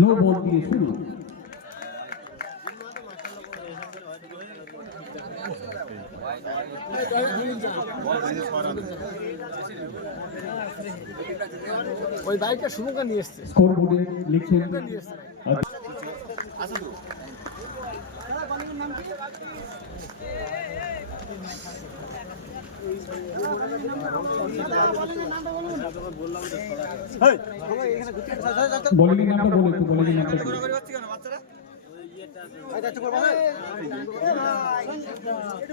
No ball দিয়ে শুরু। ওই বাইকটা শুভঙ্কা নিয়ে এসছে, স্কোর বোর্ডে লিখছেন বোলিং নামটা বলে, একটু বোলিং নামটা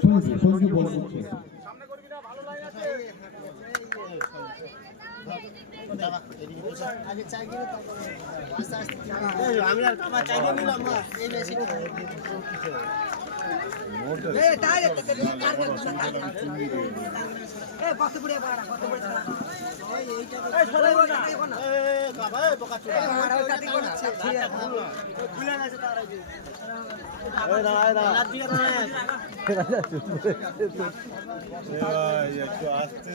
সঞ্জু সঞ্জু বল করছে। আমি আর কামা চাই দিয়ে নিলাম না এই বেশি একটু আসতে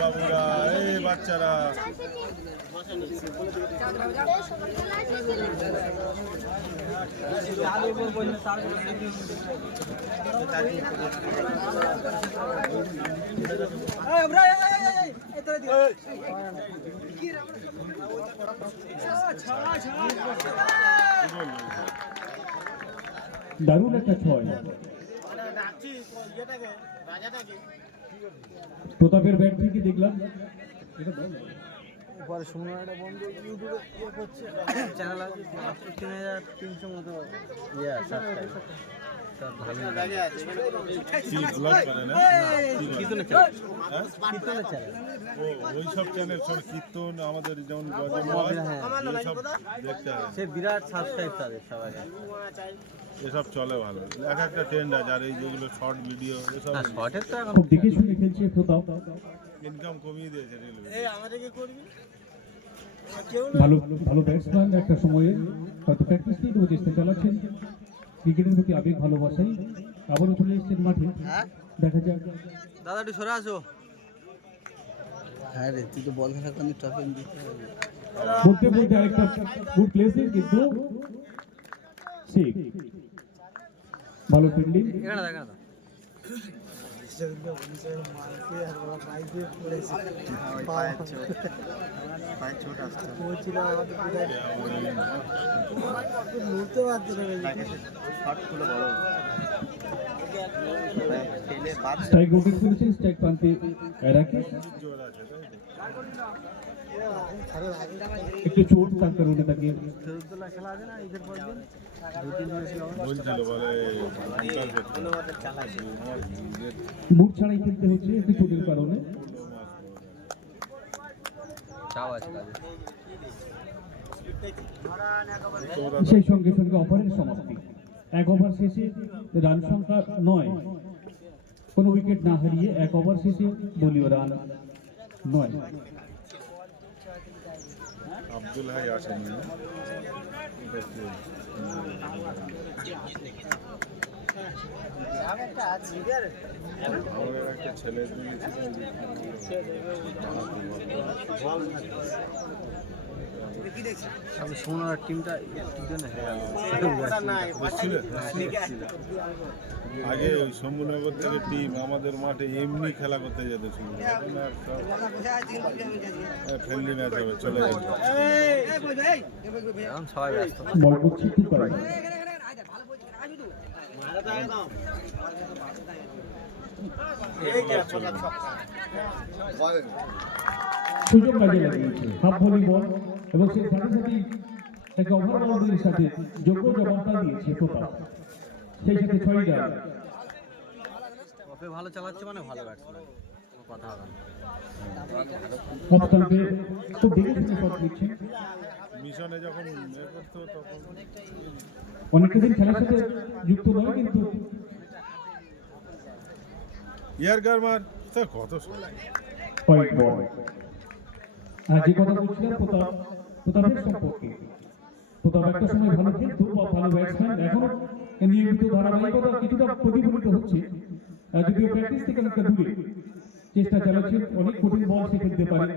বাবুরা, এই বাচ্চারা দারুণ একটা ছয়। প্রতাপের ব্যাট থেকে দেখলাম পরে সুমনাটা বন্ধ ইউটিউবে করছে, চ্যানেল আছে 3300 মতো সাবস্ক্রাইব। ওইসব চ্যানেল সব কীর্তন আমাদের যেমন দেখতে হবে, সে বিরাট সাবস্ক্রাইব তাদের সবাই, এসব চলে ভালো। এক একটা ট্রেন্ড আছে, আর এই যেগুলো শর্ট ভিডিও এসব শর্টের তো এখন খুব দেখে শুনে খেলছে প্রতাপ। ইনকাম কমিয়ে দিয়েছে রেলওয়ে। ভালো ভালো ব্যাটসম্যান একটা সময়ে হয়তো প্র্যাকটিস নিয়ে দেবো চেষ্টা চালাচ্ছেন, ক্রিকেটের প্রতি আবেগ ভালোবাসাই আবারও চলে এসেছেন মাঠে। দেখা যাক দাদা একটু সরে আসো। হ্যাঁ রে, তুই তো বল খেলা করনি, টপিং দিতে হবে বলতে বলতে আরেকটা গুড প্লেসিং, কিন্তু ঠিক ভালো ফিল্ডিং। এখানে দেখা না স্ট্রাইক রোটেট করেছেন, স্ট্রাইক প্রান্তে রাকেশ একটু চোট, তার কারণে তাকে খেলা আছে না ঈদের পর দিন বলছিল বলে বুট ছাড়াই খেলতে হচ্ছে একটু চোটের কারণে। সেই সঙ্গে সঙ্গে ওভারের সমাপ্তি, এক ওভার শেষে রান সংখ্যা 9, কোনো উইকেট না হারিয়ে এক ওভার শেষে দলীয় রান 9। আব্দুল হাই আসেনি, আমাদের একটা ছেলে সোনার টিমটা আগে ওই শম্ভুনগর থেকে টিম আমাদের মাঠে এমনি খেলা করতে যেত, শুধু ফ্রেন্ডলি ম্যাচ হবে, চলে গেছে। বল করছে কি করে, সুযোগ কাজে লাগিয়েছে হাফ ভলি বল, এবং সেই সাথে সাথেই তাকে ওভার বাউন্ডারির সাথে যোগ্য জবাবটা দিয়েছে প্রতাপ, সেই সাথে 6 রান। ভালো চালাচ্ছে মানে ভালো ব্যাটসম্যান, কথা হবে না। অবস্থানকে খুব দেখে শুনে শট দিচ্ছে, মিশনে যখন করতো তখন অনেকটা দিন খেলার সাথে যুক্ত নয়, কিন্তু ইয়ার গারমার স্যার কত পয়েন্ট বল। আর যে কথা বলছিলাম প্রতাপের সম্পর্কে, প্রতাপ একটা সময় ভালো খেলতো বা ভালো ব্যাটসম্যান, এখনো নিয়মিত ধারাবাহিকতা কিছুটা প্রতিফলিত হচ্ছে, যদিও প্র্যাকটিস থেকে অনেকটা দূরে। চেষ্টা চালাচ্ছে, অনেক কঠিন বল সে খেলতে পারে।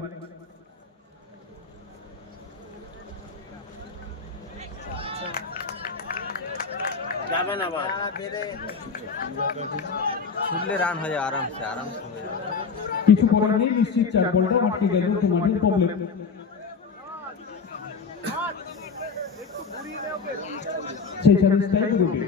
যাবে না ভাই, ছুটলে রান হয়ে যায় আরামসে হয়ে যাবে। কিছু করার নেই, নিশ্চিত 4 বলটা আটকে গেল, তো মাঠের প্রবলেম। সেই চ্যালেঞ্জটাই করবে।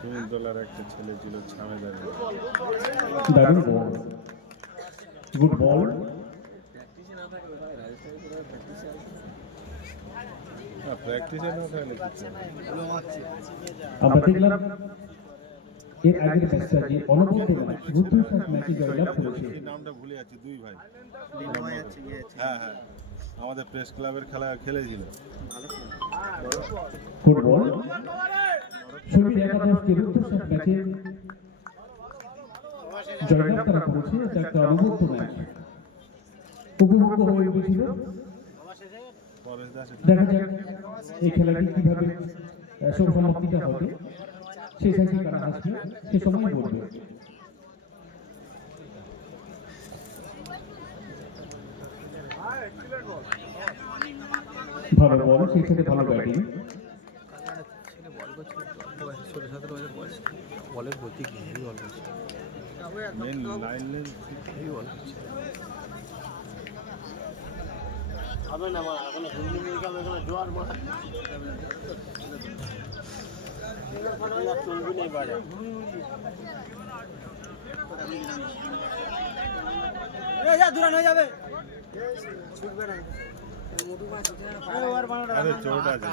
সুনীল একটা ছেলে ছিল ছামেদার, দারুণ বল, গুড বল। প্র্যাকটিসে না থাকলে কিছু আমরা দেখলাম এর আগের ম্যাচটা যে অনবদ্য ম্যাচ, 72 ম্যাচে জয়লাভ করেছে। এই নামটা ভুলে যাচ্ছি, দুই ভাই। হ্যাঁ হ্যাঁ, আমাদের প্রেস ক্লাবের খেলা খেলেছিল। Good ball. ছবির একাদশ 72 ম্যাচে জয়লাভ তারা করেছে। এটা একটা অনবদ্য ম্যাচ, উপভোগ্য হয়ে উঠেছিল। দেখা যাক এই খেলাটি কিভাবে সমাপ্তিটা হবে, সেই সাইজে কারা আসবে সে সময় বলবে। ভালো বল, সেই সাথে ভালো ব্যাটিং। বলের গতি হেভি বল করছে, মেন লাইন লেন্থ হেভি বল করছে। হবে না মা, এখন ঘুরনি নিয়ে গেল, এখানে জোয়ার মার চলবি নেই বাজে। দূরান হয়ে যাবে, ছুটবে না। আরে চোট আছে,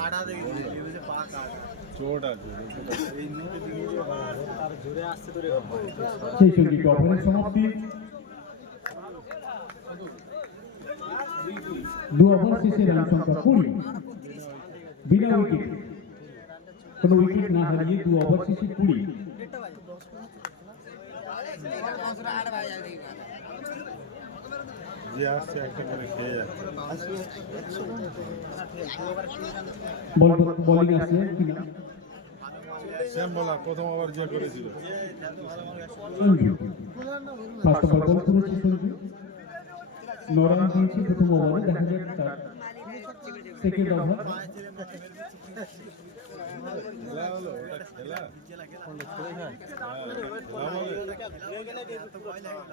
চোট আছে। সেই সঙ্গে ওভারের সমাপ্তি। 2 ওভার শেষে রান সংখ্যা 20, বিনা উইকেট, কোনো উইকেট না হারিয়ে 2 ওভার শেষে 20। যে আসছে একটা করে খেয়ে যাচ্ছে। বোলিং আসছে কিনা সেম বলার প্রথম ওভার যে করেছিল, ফার্স্ট ওভার বল করেছে সঞ্জু, 9 রান দিয়েছে প্রথম ওভারে। দেখা যাক তার সেকেন্ড ওভার। খেলা হলো ওটা, খেলা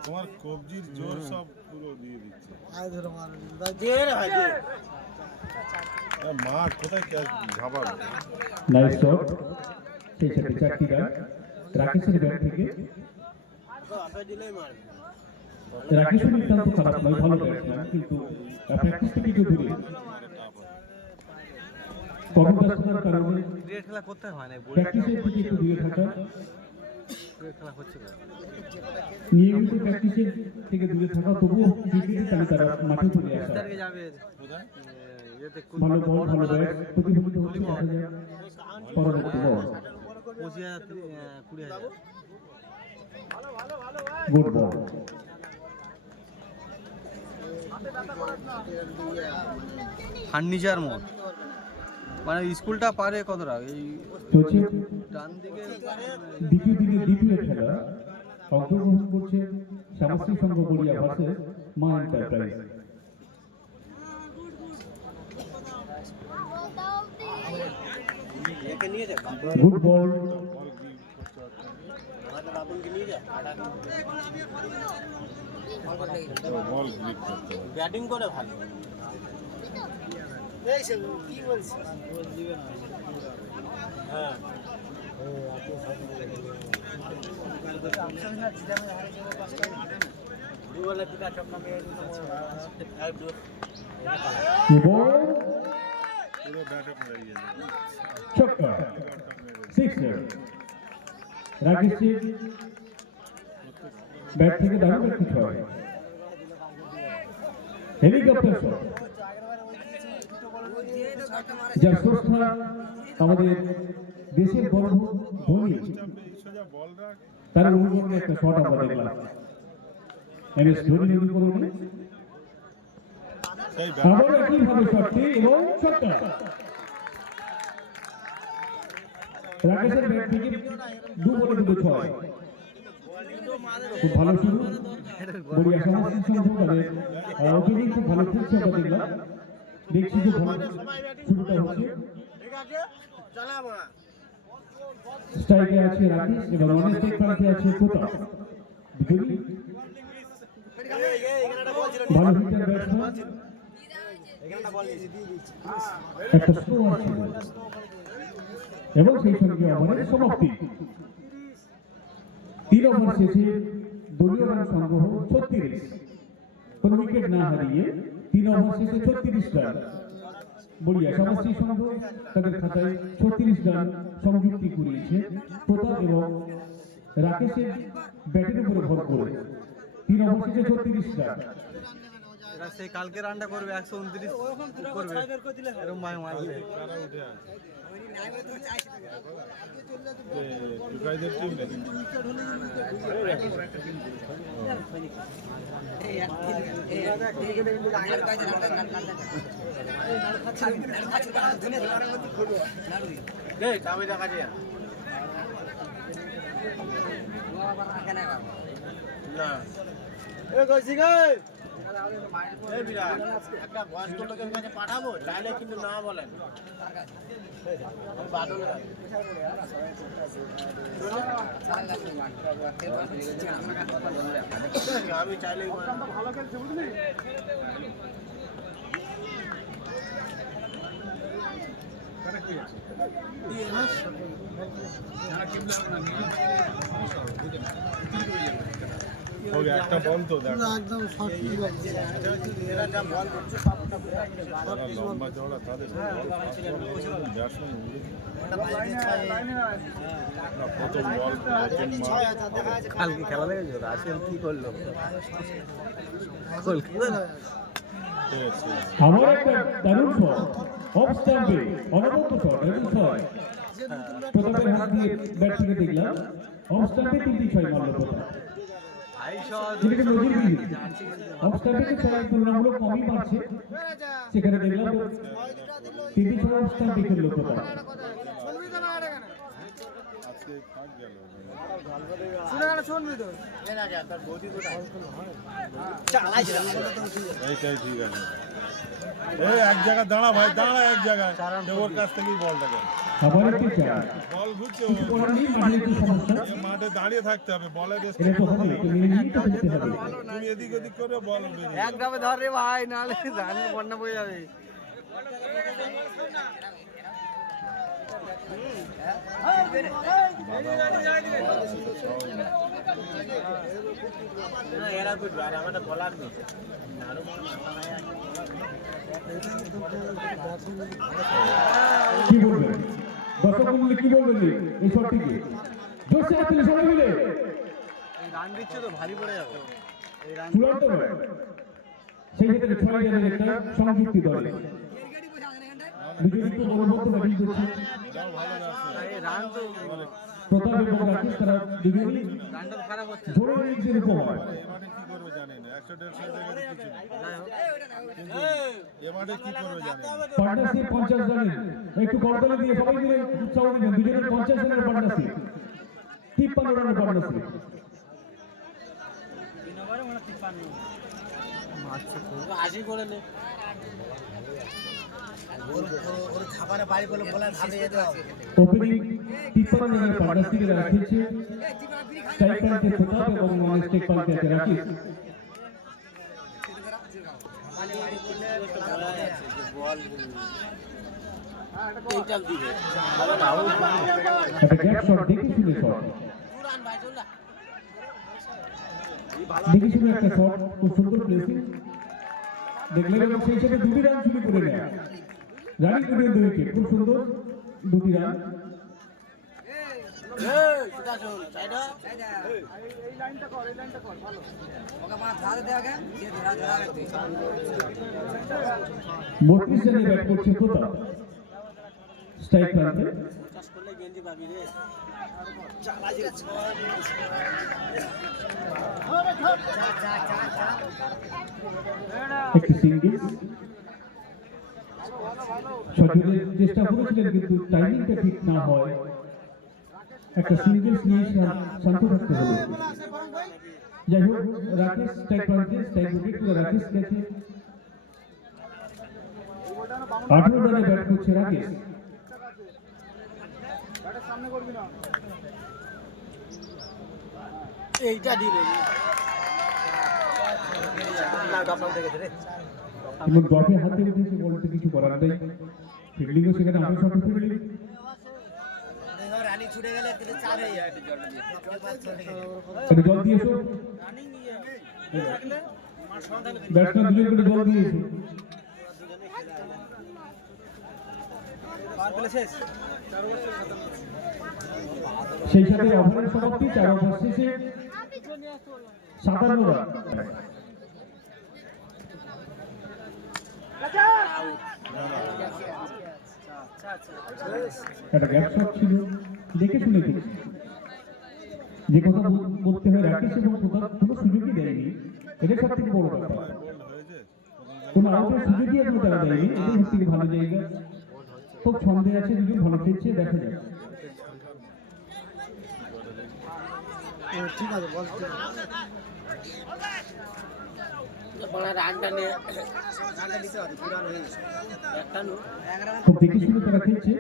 তোমার কবজির জোর সব পুরো দিয়ে দিচ্ছে। মা কোথায় ক্যাচ ঝাপাবে। নাইস শট, সেই সাথে 4টি রান রাকেশের ব্যাট থেকে। রাকেশ নিতান্ত খারাপ নয়, ভালো ব্যাটসম্যান, কিন্তু প্র্যাকটিস থেকে একটু দূরে। কর্মব্যস্ততার কারণে ক্রিকেট খেলা করতে হয় না, প্র্যাকটিসের থেকে একটু দূরে থাকা, ক্রিকেট খেলা হচ্ছে না। নিয়মিত প্র্যাকটিসের থেকে দূরে থাকা, তবুও ক্রিকেটের তারা মাঠে চলে আসা। যাবে কোথায়? ভালো বল, ভালো ব্যাট, প্রতিফলিত হচ্ছে। দেখা যাক পরবর্তী বল। 25,000 20,000। Good ball. ফার্নিচার মোড় মানে স্কুলটা পারে কতটা, এই চলছে ডান দিকে দ্বিতীয় দিনে দ্বিতীয় খেলা। অংশগ্রহণ করছে শ্যামশ্রী সংঘ বলিয়া ভার্সেস মা enterprise. Good ball. Ball grip করতে হবে। ব্যাটিং করে ভালো। কি বলছিস? হ্যাঁ পুরো ব্যাটে পড়ে গিয়েছে। ছক্কা, সিক্সার। রাকেশের ব্যাট থেকে দারুণ একটি ছয়, হেলিকপ্টার শট, যার স্রষ্টা আমাদের দেশের গর্ব ধোনি সোজা বল রাখ। তার অনুকরণে একটা শট আমরা দেখলাম এমএস ধোনির অনুকরণে সেই আবার একইভাবে শটটি এবং শটটা রাকেশের ব্যাট থেকে 2 বলে 2 ছয় খুব ভালো শুরু বড়িয়া সমাজসেবী সংঘ তাদের ওপেনিং খুব ভালো খেলছে আমরা দেখলাম দেখছি খুব ভালো শুরুটা হচ্ছে স্ট্রাইকে আছে রাকেশ এবং অনেক প্রান্তে আছে কোটা দুজনই ভালো হিটার ব্যাটসম্যান একটা স্লো আছে এবং সেই সঙ্গে ওভারের সমাপ্তি 3 ওভার শেষে দলীয় রান সংগ্রহ 36 কোন উইকেট না হারিয়ে 3 ওভার শেষে 36 রান বলিয়া সমাজসেবী সংঘ তাদের খাতায় 36 রান সংযুক্তি করিয়েছে প্রতাপ এবং রাকেশের ব্যাটের উপরে ভর করে 3 ওভার শেষে 36 রান এরা সেই কালকে রানটা করবে 129 করবে এরকম মাই মারবে তারা উঠে আসে টুকাইদের টিম নাকি আমি দেখা যায় না এ কইছি গে এ বিরাট একটা বয়স্ক লোকের কাছে পাঠাবো চাইলে কিন্তু না বলেন আমি চাইলে ভালো খেলছে বুঝলি ওই একটা বল তো দেখ একদম শর্ট এরা যা বল করছে তারা লম্বা চওড়া তাদের ব্যাটসম্যান প্রথম বল কালকে খেলা দেখেছো রাশিয়ান কি করলো আবার একটা দারুণ শট অফ স্টাম্পে অনবদ্য শট এবং ছয় প্রতাপের হাত দিয়ে ব্যাট থেকে দেখলাম অফ স্টাম্পে 3-6 মারল প্রতাপ যেটাকে নজিরবিহীন অফ স্টাম্পে ছয় তুলনামূলক কমই মারছে সেখানে দেখলাম 3-6 অফ স্টাম্পে খেললো প্রতাপ আজকে থাক গেল এইটাই ঠিক আছে এই এক জায়গায় দাঁড়া ভাই দাঁড়া এক জায়গায় ওর কাছ থেকেই বলটা গেল আবার একটি চার বল ঘুরছে কিছু করার নেই মাঠে একটু সমস্যা মাঠে দাঁড়িয়ে থাকতে হবে বলের এটা তো হবে একটু নিয়ে তো খেলতে হবে তুমি এদিক ওদিক করে বল বেরিয়ে এক গাবে ধর রে ভাই নালে ধান বন্যা বয়ে যাবে এরা কুটবে আর আমাদের বলার নেই কি বলবেন দর্শক মণ্ডলী কি বলবেন এই শটটিকে জোরসে হাত তুলে সবাই মিলে এই রান দিচ্ছে তো ভারী পড়ে যাবে এই রান চূড়ান্ত হবে সেই ক্ষেত্রে 6 রানের একটা সংযুক্তি দলে দুজনই তো দলবদ্ধ ব্যাটিং করছে ভালো যাচ্ছে এই রান তো প্রতাপ এবং রাকেশ তারা দুজনই রানটা তো খারাপ হচ্ছে জোরে ইনিংসের উপহার এ মাঠে কি করবে জানি না 100-150 জায়গায় কিছু নেই। যাই হোক কিন্তু এ মাঠে কি করবে জানি না পার্টনারশিপ 50 রানের একটু করতলে দিয়ে সবাই মিলে উৎসাহ দিবেন দুজনের 50 রানের পার্টনারশিপ 53 রানের পার্টনারশিপ আচ্ছা আশি করে নে ওর খাবারে বাড়ি বলে বলার ভাবে যেতে হবে ওপেনিং 53 রানের পার্টনারশিপে যারা খেলছে স্ট্রাইক প্রান্তে প্রতাপ এবং নন স্ট্রাইক প্রান্তে আছে রাকেশ একটা গ্যাপ শট দেখে শুনে শট দেখে শুনে একটা শট খুব সুন্দর প্লেসিং দেখলেন এবং সেই সাথে 2টি রান চুরি করে নেয় রানিং করে 2 উইকেট খুব সুন্দর 2টি রান বত্রিশ রানে ব্যাট করছে প্রতাপ স্ট্রাইক প্রান্তে। একটি সিঙ্গেল সজলের চেষ্টা করেছিলেন, কিন্তু টাইমিংটা ঠিক না হয় একটা সিঙ্গেলস নিয়ে শান্ত থাকতে হলো। যাই হোক, রাকেশ স্ট্রাইক প্রান্তে, স্ট্রাইক উইকেট করে রাকেশ গেছে। 18 রানে ব্যাট করছে রাকেশ। এবং ড্রপে হাতে উঠেছে, বলতে কিছু করার নেই। ফিল্ডিংও সেখানে আরো শর্ট ফিল্ডিং। জল দিয়েছো, ব্যাটসম্যান দুজন করে জল দিয়েছে। সেই সাথে ওভারের সমাপ্তি, 4 ওভার শেষে 57 রান। একটা গ্যাপ শট ছিল, দেখে শুনে খেলছে। যে কথা বলতে হয়, রাকেশ এবং কোনো সুযোগই দেয়নি, এটা সব থেকে বড় কথা। কোনো আউটের সুযোগই এখনো তারা দেয়নি, এটা সব থেকে ভালো জায়গা। খুব ছন্দে আছে, দুজন ভালো খেলছে, দেখা যায়। ঠিক আছে, বল। খুব দেখে শুনে তারা খেলছে।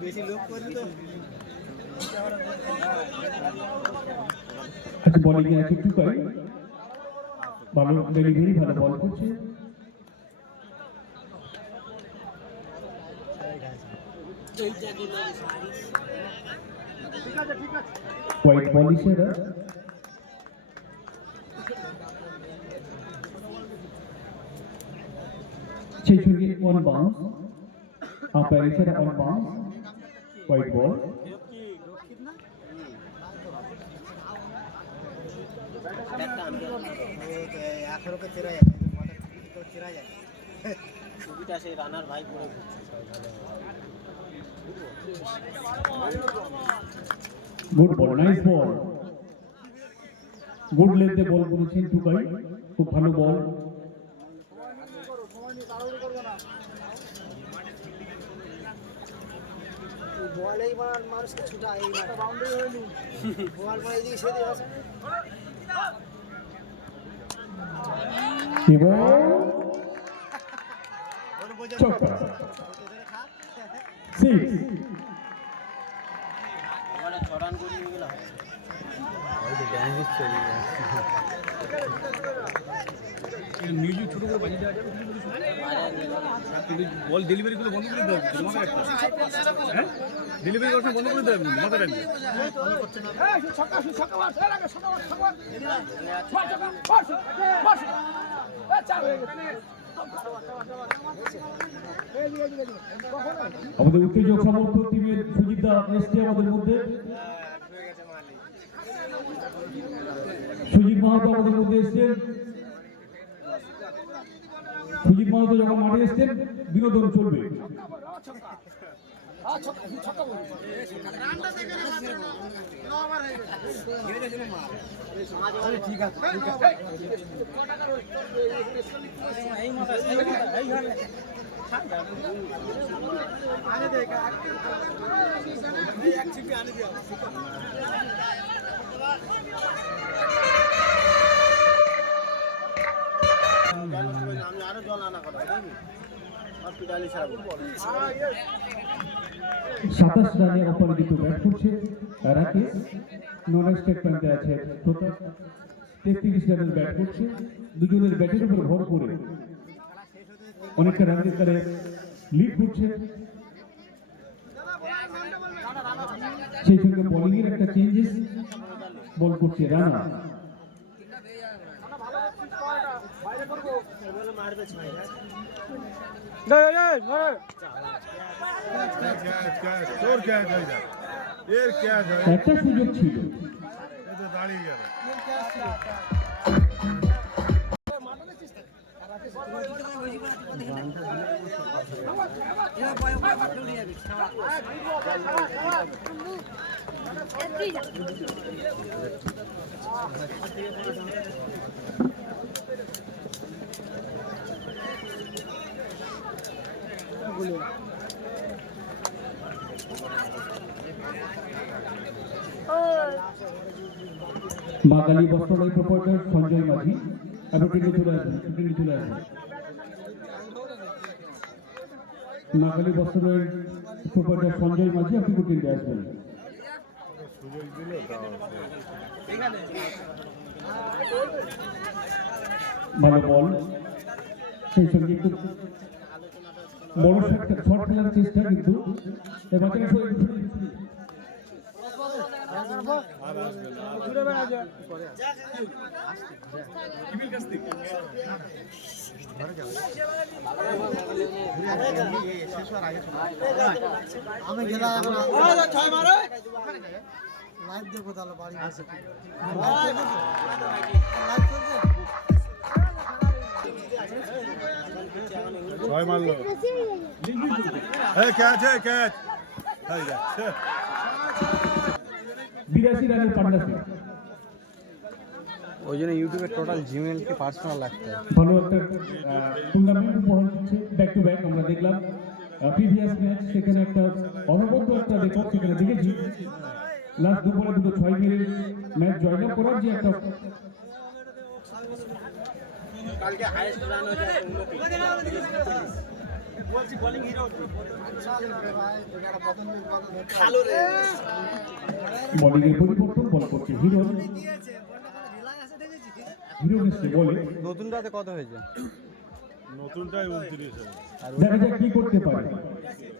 বেশি লোক করবি তো। আচ্ছা, বলিং এ আছে টুকাই, ভালো ডেলিভারি, ভালো বল করছে। হোয়াইট বল ইশারা। সেই সঙ্গে অন বাউন্স, আম্পায়ার ইশারা on bounce, white ball. Good ball, nice ball, good লেন্থে বল করেছেন টুকাই, খুব ভালো বল। বলেই মানুষকে ছুটা, এই বাউন্ডারি হয়নি, বল মানে এদিকে সেদিকে আছে। এবং ছক্কা, 6। মিউজিক ছোট করে বাজিয়ে দেওয়া যাবে, বল ডেলিভারি গুলো বন্ধ করে দিতে হবে, মাথায় রাখতে। হ্যাঁ, ডেলিভারি করার সময় বন্ধ করে দিতে হবে, মাথায় রাখবে। আমাদের উত্তেজক সমর্থক টিমের সুজিত দা এসছে আমাদের মধ্যে। সুজিত মাহাতো আমাদের মধ্যে এসছেন। সুজিত মাহাতো যখন মাঠে এসছেন, বিনোদন চলবে। ঠিক আছে, আরো জল আনা কথা 27 রানে অপরাজিত ব্যাট করছে রাকেশ। নন স্ট্রাইক প্রান্তে আছে প্রতাপ, 33 রানের ব্যাট করছে। দুজনের ব্যাটের উপর ভর করে অনেকটা রানের করে লিড করছে। সেই সঙ্গে বোলিং এর একটা চেঞ্জেস, বল করছে রানা। একটা সুযোগ ছিল, দাঁড়িয়ে গেল। বাঙালি বস্ত্রালয় প্রোপাইটার সঞ্জয় মাঝি আপনি টিমে চলে আসবেন, বাঙালি বস্ত্রালয়ের প্রোপাইটার সঞ্জয় মাঝি আপনি টিমে আসবেন। ভালো বল, সেই সঙ্গে একটু বড় শট খেলার চেষ্টা, কিন্তু এবার আমি গেলাম লাইভ দেখবো তাহলে বাড়ি বসে। ছয় মারলো, ক্যাচ, ক্যাচ 82 রানের পার্টনারশিপ। ওই জন্য ইউটিউবে টোটাল জিমেলকে পার্সোনাল লাগতে ভালো একটা টুর্নামেন্ট উপহার দিচ্ছে ব্যাক টু ব্যাক। আমরা দেখলাম প্রিভিয়াস ম্যাচ, সেখানে একটা অনবদ্য একটা রেকর্ড সেখানে দেখেছি। লাস্ট 2 বলে 2 6 মিনিট ম্যাচ জয়লাভ করার যে একটা কালকে হাইয়েস্ট রান হয়েছে বলছি বোলিং হিরো খালো রে বোলিং এর পরিবর্তন, বল করছে হিরো। হিরো নিচ্ছে বলে নতুনটাতে কত হয়েছে? নতুনটাই 29। দেখা যাক কি করতে পারে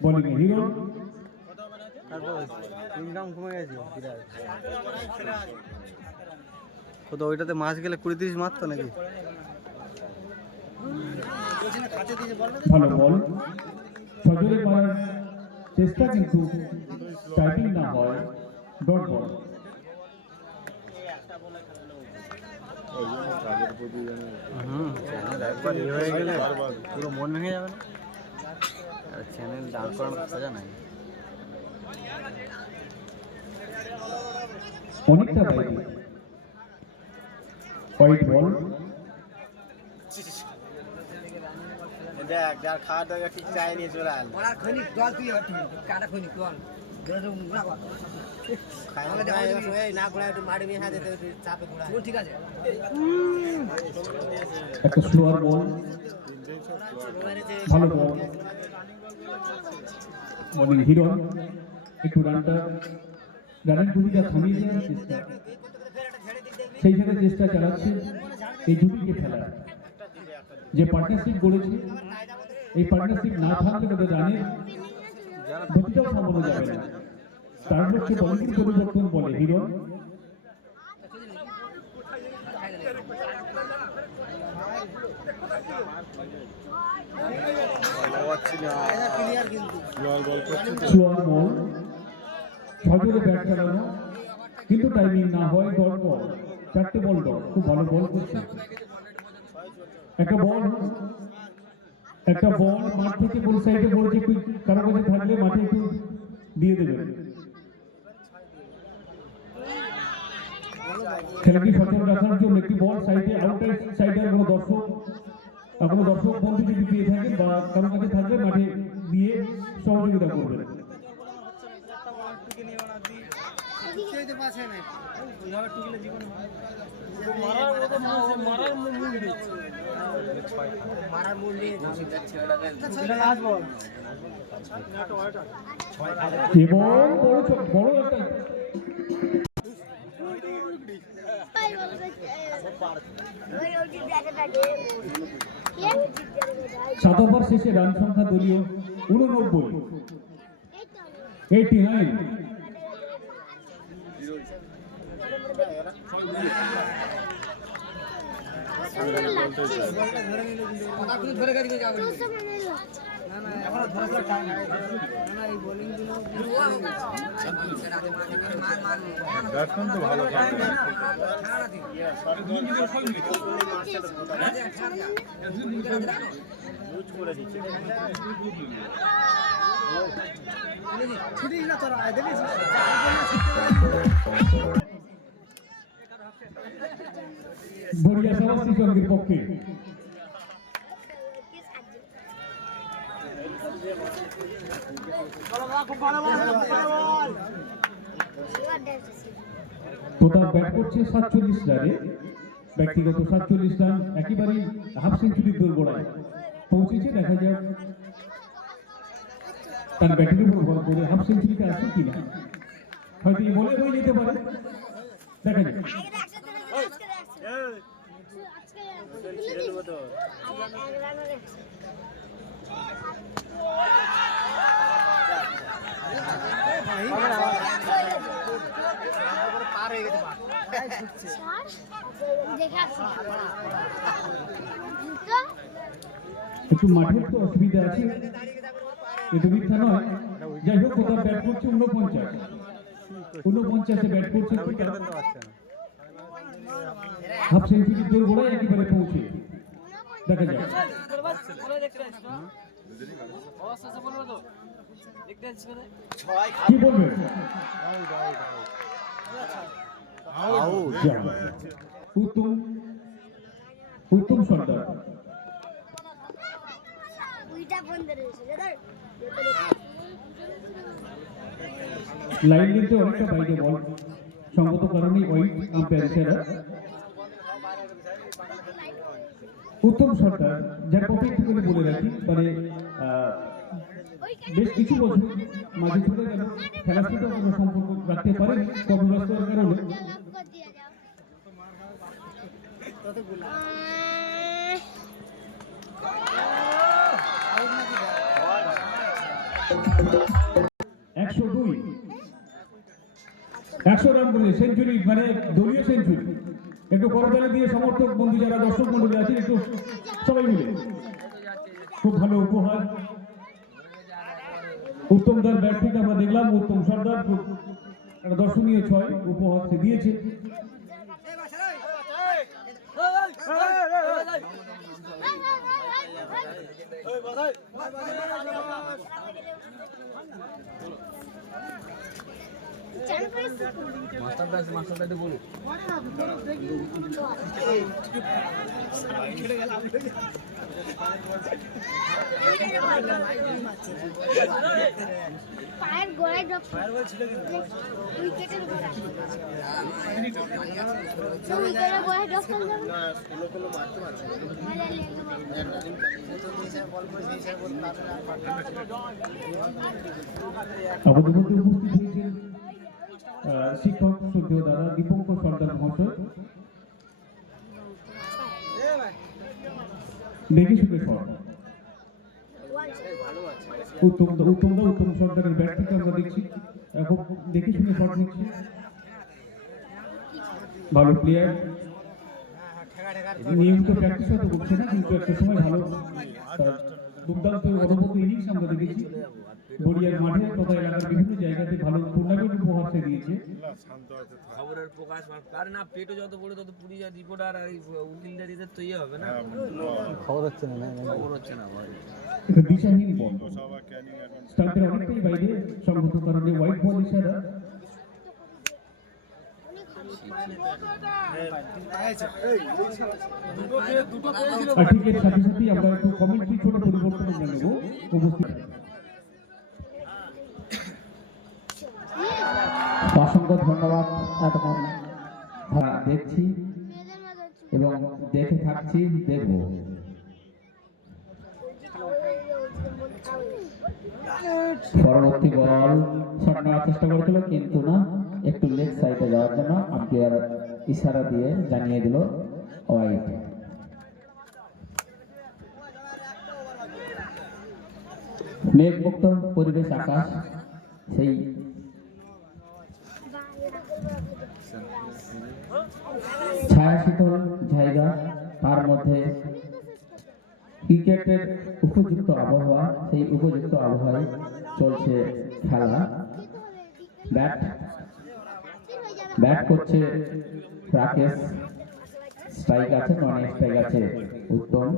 বোলিং এ হিরো। ইনকাম কমে গেছে কত? ওইটাতে মাছ গেলে 20-30 মারতো নাকি? ভালো বল, সজোরে মারার চেষ্টা, কিন্তু টাইপিং না হয় ডট বল। একবার ইয়ে হয়ে গেলে পুরো মন ভেঙে যাবে না? চ্যানেল দাঁড় করানোর সোজা নাই। অনেকটা বাইরে হোয়াইট বল। দেখ যার খাওয়া দাওয়া ঠিক চাই নিয়ে চলে আল একটা স্লোয়ার বল, ভালো বল বোলিং হিরো। একটু রানের গুলিটা থামিয়ে দেওয়ার চেষ্টা, সেই সাথে চেষ্টা চালাচ্ছে এই জুটিকে খেলার। যে পার্টনারশিপ গড়েছে, এই পার্টনারশিপ না থাকলে তাদের রানের গতিটাও সামলানো যাবে না। তার হচ্ছে বোলিং পরিবর্তন বলে হিরো। স্লোয়ার বল, সজোরে ব্যাট চালানো, কিন্তু টাইমিং না হয় ডট বল। 4টে বল ডট, খুব ভালো বল করছে। একটা বল মাঠ থেকে কোন সাইডে পড়ছে, কারো কাছে থাকলে মাঠে একটু দিয়ে দেবে। খেলাটি সচল রাখার জন্য একটি বল সাইডে, আউটের সাইডে কোনো দর্শক বন্ধু যদি পেয়ে থাকেন বা কারো কাছে থাকলে মাঠে দিয়ে সহযোগিতা করবেন। এবং বড় একটা 7 ওভার শেষে রান সংখ্যা দলীয় 89, 89। ব্যাটসম্যান তো ভালো বড়িয়া সবার শ্রীসঙ্গের পক্ষে প্রতাপ ব্যাট করছে 47 রানে, ব্যক্তিগত 47 রান, একেবারেই হাফ সেঞ্চুরির দোরগোড়ায় পৌঁছেছে। দেখা যাক তার ব্যাটিংয়ের উপর ভর করে হাফ সেঞ্চুরিতে আছে কিনা, হয়তো এই বলে হয়ে যেতে পারে, দেখা যাক। একটু মাঠের তো অসুবিধা আছে, একটু মিথ্যা নয়। যাই হোক, কোথাও ব্যাট করছে 49 ব্যাট করছে, হাফ সেঞ্চুরির দোরগোড়ায় একেবারে পৌঁছে। দেখা যাক কি বলবেন। উত্তম সর্দার লাইন নিতে অনেকটা বাইরে বল, সঙ্গত কারণে ওয়াইড আম্পায়ার ইশারা। উত্তম সরকার, যার কথা একটু করে বলে রাখি, মানে বেশ কিছু বছর মাঝে চলে গেল, খেলার সাথে কোনো সম্পর্ক রাখতে পারেন কর্মব্যস্ততার কারণে। একশো রান করে সেঞ্চুরি, মানে দলীয় সেঞ্চুরি। একটু করতালি দিয়ে সমর্থক বন্ধু যারা দর্শক মন্ডলী আছে একটু সবাই মিলে, খুব ভালো উপহার। উত্তম দার ব্যাট থেকে আমরা দেখলাম উত্তম সর্দার খুব একটা দর্শনীয় 6 উপহার সে দিয়েছে। মাস্টারদা বলুন পায়ের গোড়ায় ড্রপ উইকেটের গোড়ায় উইকেটের গোড়ায় ড্রপ করল না স্কুলে কোলো মারতে পারছে আমাদের মধ্যে উপস্থিত হয়েছেন শিক্ষক শ্রদ্ধেয় দাদা দীপঙ্কর সর্দার মহাশয়। দেখে শুনে শট উত্তম সর্দারের ব্যাট থেকে আমরা দেখছি, এখন দেখে শুনে শট নিচ্ছে, ভালো প্লেয়ার। নিয়মিত প্র্যাকটিস হয়তো করছে না, কিন্তু একটা সময় ভালো দুর্দান্ত অনবদ্য ইনিংস আমরা দেখেছি। বড়িয়ার মাঠে তথা এলাকার বিভিন্ন জায়গাতে ভালো টুর্নামেন্ট উপহার দিয়েছে। খবরের প্রকাশ কারণ না পেটও যত বড় তত পুরি যা রিপোর্টার আর উকিলদারিদের তো ইয়ে হবে না, খবর হচ্ছে না ভাই। দিশাহীন বল, স্টাম্পের অনেকটাই বাইরে, সংগত কারণে হোয়াইট বল ইশারা। আর ঠিক এর সাথে সাথেই আমরা একটু কমেন্ট্রি ছোট পরিবর্তন আমরা নেব। উপস্থিত অসংখ্য ধন্যবাদ। এতক্ষণ দেখছি এবং দেখে থাকছি, দেখব। পরবর্তী বল শট নেওয়ার চেষ্টা করেছিল, কিন্তু না, একটু লেগ সাইডে যাওয়ার জন্য আম্পায়ার ইশারা দিয়ে জানিয়ে দিল ওয়াইড। মেঘমুক্ত পরিবেশ আকাশ, সেই ছায়া শীতল জায়গা, তার মধ্যে ক্রিকেটের উপযুক্ত আবহাওয়া, সেই উপযুক্ত আবহাওয়ায় চলছে খেলা। ব্যাট করছে রাকেশ, স্ট্রাইক আছে, নন স্ট্রাইক আছে উত্তম।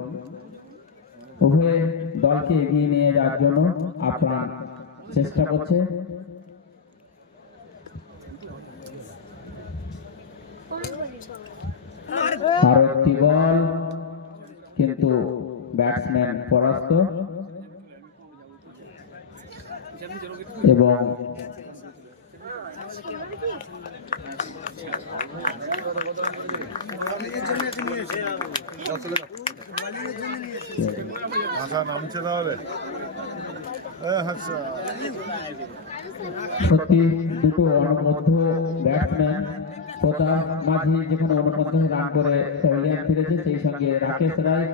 উভয় দলকে এগিয়ে নিয়ে যাওয়ার জন্য আপ্রাণ চেষ্টা করছে। আরো একটি বল, কিন্তু ব্যাটসম্যান পরাস্ত এবং আশা নামছে তাহলে। আচ্ছা, সত্যি দুটো অনবদ্য ব্যাটসম্যান, প্রতাপ মাঝি যেখানে অনবদ্য রান করে প্যাভিলিয়ন ফিরেছে, সেই সঙ্গে রাকেশ রায়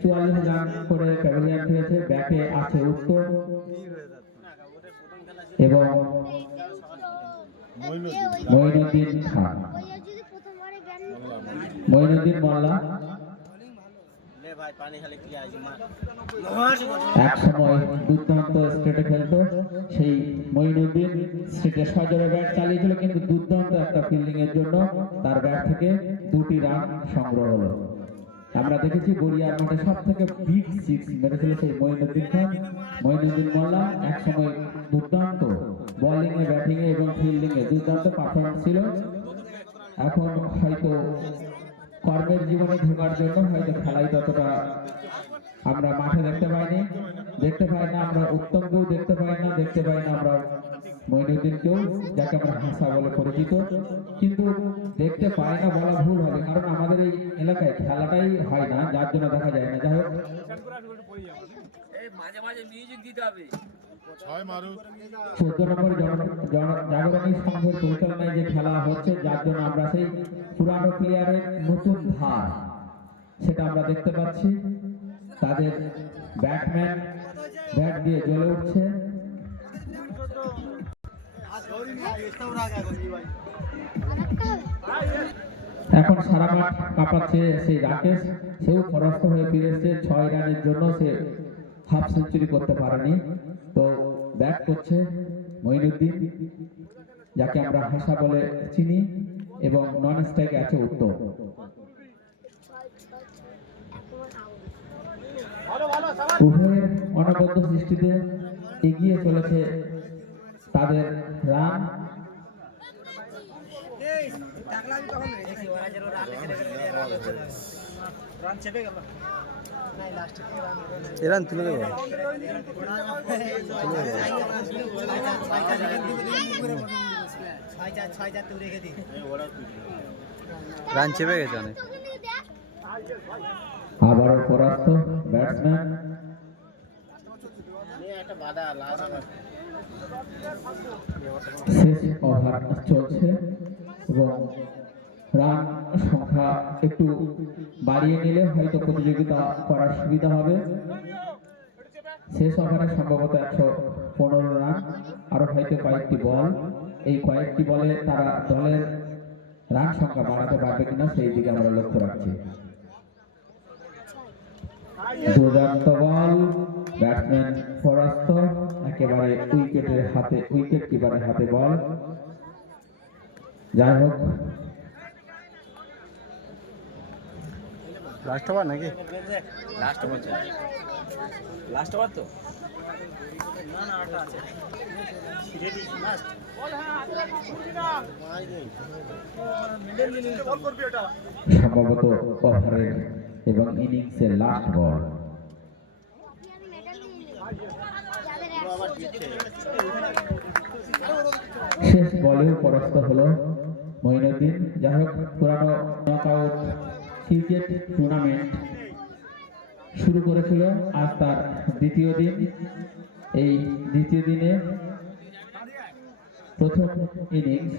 44 রান করে প্যাভিলিয়ন ফিরেছে। ব্যাটে আছে উত্তম এবং মঈনুদ্দিন খান, মঈনুদ্দিন মোল্লা। এক সময় দুর্দান্ত স্টেটে খেলতো, সেই মঈনুদ্দিন স্টেটে সজোরে ব্যাট চালিয়েছিল, কিন্তু দুর্দান্ত একটা ফিল্ডিং এর জন্য তার ব্যাট থেকে 2টি রান সংগ্রহ হলো। আমরা দেখেছি গড়িয়ার মাঠে সব থেকে বিগ 6 মেরেছিল সেই মঈনুদ্দিন খান। মঈনুদ্দিন মোল্লা এক সময় দুর্দান্ত বোলিং এ, ব্যাটিং এ এবং ফিল্ডিং এ দুর্দান্ত পারফরম্যান্স ছিল। এখন হয়তো কর্মের জীবনে ঢোকার জন্য হয়তো খেলায় ততটা আমরা মাঠে দেখতে পাই না। আমরা উত্তমকেও দেখতে পাই না আমরা মঈনুদ্দিনকেও, যাকে আমরা হাসা বলে পরিচিত, কিন্তু দেখতে পাই না বলা ভুল হবে, কারণ আমাদের এই এলাকায় খেলাটাই হয় না, যার জন্য দেখা যায় না। যাই হোক, মাঝে মাঝে মিউজিক দিতে হবে। 14 নম্বর জাগরণী সংঘের পরিচালনায় যে খেলা হচ্ছে, যার জন্য আমরা সেই পুরানো প্লেয়ারের নতুন ধার সেটা আমরা দেখতে পাচ্ছি। তাদের ব্যাটম্যান ব্যাট দিয়ে জ্বলে উঠছে। এখন সারা মাঠ কাঁপাচ্ছে সেই রাকেশ, সেও পরাস্ত হয়ে ফিরেছে 6 রানের জন্য, সে হাফ সেঞ্চুরি করতে পারেনি। তো ব্যাট করছে মঈনুদ্দিন, যাকে আমরা হাসা বলে চিনি, এবং নন স্ট্রাইকে আছে উত্তম। উভয়ের অনবদ্য সৃষ্টিতে এগিয়ে চলেছে তাদের রান। রান তুলে দেবো। রান চেপে গেছে অনেক। আবারও পরাস্ত ব্যাটসম্যান। শেষ ওভার চলছে এবং রান সংখ্যা একটু বাড়িয়ে নিলে হয়তো প্রতিযোগিতা করার সুবিধা হবে। শেষ ওভারে সম্ভবত 115 রান, আরো হয়তো কয়েকটি বল, এই কয়েকটি বলে তারা দলের রান সংখ্যা বাড়াতে পারবে কিনা সেই দিকে আমরা লক্ষ্য রাখছি। দুর্দান্ত বল, ব্যাটসম্যান পরাস্ত, একেবারে উইকেট কিপারের হাতে বল। যাই হোক, লাস্ট ওভার নাকি? লাস্ট ওভার তো সম্ভবত ওভারের এবং ইনিংসের লাস্ট বল। শেষ বলেও পরাস্ত হলো মঈনুদ্দিন। যাই হোক, পুরানো নকআউট ক্রিকেট টুর্নামেন্ট শুরু করেছিল আজ তার দ্বিতীয় দিন। এই দ্বিতীয় দিনে প্রথম ইনিংস